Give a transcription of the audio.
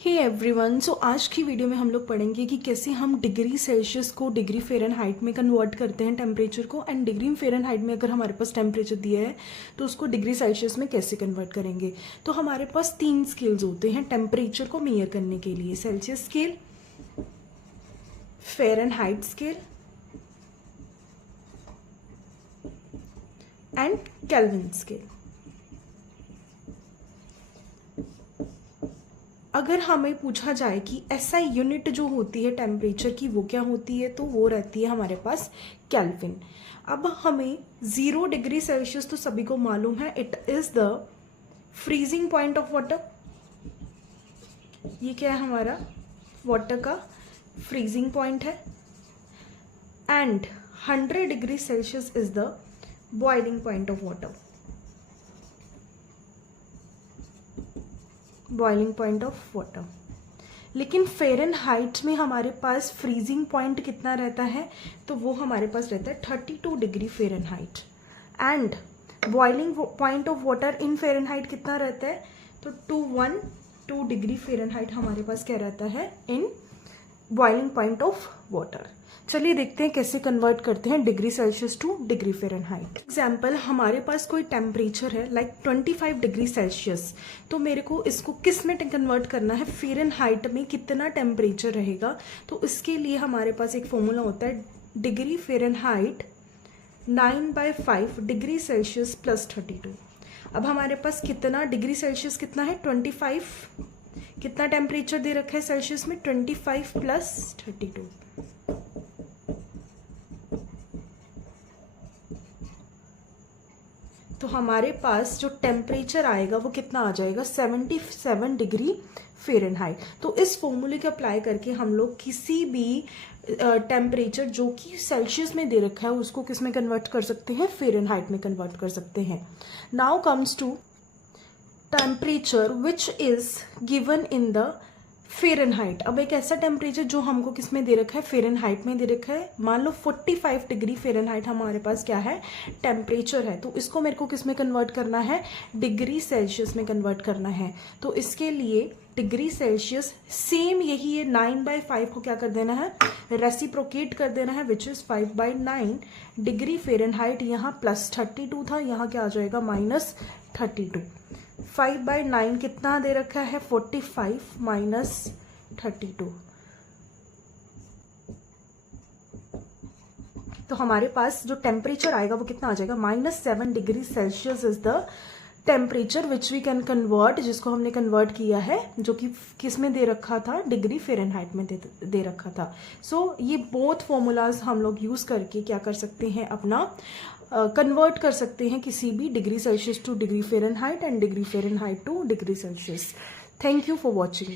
Hey everyone, सो आज की video में हम लोग पढ़ेंगे कि कैसे हम डिग्री सेल्सियस को डिग्री फ़ारेनहाइट में कन्वर्ट करते हैं टेम्परेचर को, एंड डिग्री फ़ारेनहाइट में अगर हमारे पास टेम्परेचर दिया है तो उसको डिग्री सेल्सियस में कैसे कन्वर्ट करेंगे। तो हमारे पास 3 स्केल्स होते हैं टेम्परेचर को मेजर करने के लिए: Celsius scale, Fahrenheit scale and kelvin scale. अगर हमें पूछा जाए कि एसआई यूनिट जो होती है टेम्परेचर की वो क्या होती है, तो वो रहती है हमारे पास केल्विन। अब हमें 0 डिग्री सेल्सियस तो सभी को मालूम है, it is the freezing point of water. ये क्या है, हमारा वाटर का फ्रीजिंग पॉइंट है। And 100 degree Celsius is the boiling point of water, boiling point of water. लेकिन फ़ारेनहाइट में हमारे पास फ्रीजिंग पॉइंट कितना रहता है, तो वो हमारे पास रहता है 32 degree Fahrenheit. And boiling point of water in Fahrenheit कितना रहता है, तो 212 डिग्री फ़ारेनहाइट हमारे पास क्या रहता है in boiling point of water. चलिए देखते हैं कैसे कन्वर्ट करते हैं degree Celsius two degree Fahrenheit. Example, हमारे पास कोई टेम्परेचर है लाइक 25 डिग्री सेल्सियस, तो मेरे को इसको किस में कन्वर्ट करना है, फ़ारेनहाइट में कितना टेम्परेचर रहेगा। तो इसके लिए हमारे पास एक फॉर्मूला होता है, degree Fahrenheit 9/5 degree Celsius plus 32। अब हमारे पास कितना डिग्री सेल्सियस कितना है, 25, कितना टेम्परेचर दे रखा है सेल्सियस में, 25 प्लस 32। तो हमारे पास जो टेम्परेचर आएगा वो कितना आ जाएगा, 77 डिग्री फ़ारेनहाइट। तो इस फॉर्मूले को अप्लाई करके हम लोग किसी भी टेम्परेचर जो कि सेल्सियस में दे रखा है उसको किस में कन्वर्ट कर सकते हैं, फ़ारेनहाइट में कन्वर्ट कर सकते हैं। Now comes to temperature which is given in the Fahrenheit. अब एक ऐसा टेम्परेचर जो हमको किस में दे रखा है, फ़ारेनहाइट में दे रखा है। मान लो 45 डिग्री फ़ारेनहाइट हमारे पास क्या है, टेम्परेचर है। तो इसको मेरे को किस में कन्वर्ट करना है, डिग्री सेल्सियस में कन्वर्ट करना है। तो इसके लिए डिग्री सेल्सियस सेम यही है, 9/5 को क्या कर देना है, रेसिप्रोकेट कर देना है, विच इज 5/9 डिग्री फ़ारेनहाइट। यहाँ प्लस 32 था, यहाँ क्या आ जाएगा, माइनस 32। 5/9 कितना दे रखा है, 45 माइनस 32। तो हमारे पास जो टेम्परेचर आएगा वो कितना आ जाएगा, -7 degree Celsius is the temperature which we can convert, जिसको हमने कन्वर्ट किया है, जो कि किस में दे रखा था, डिग्री फ़ारेनहाइट में दे रखा था। सो ये बोथ फॉर्मूलाज हम लोग यूज करके क्या कर सकते हैं, अपना कन्वर्ट कर सकते हैं किसी भी degree Celsius two degree Fahrenheit and degree Fahrenheit two degree Celsius. Thank you for watching.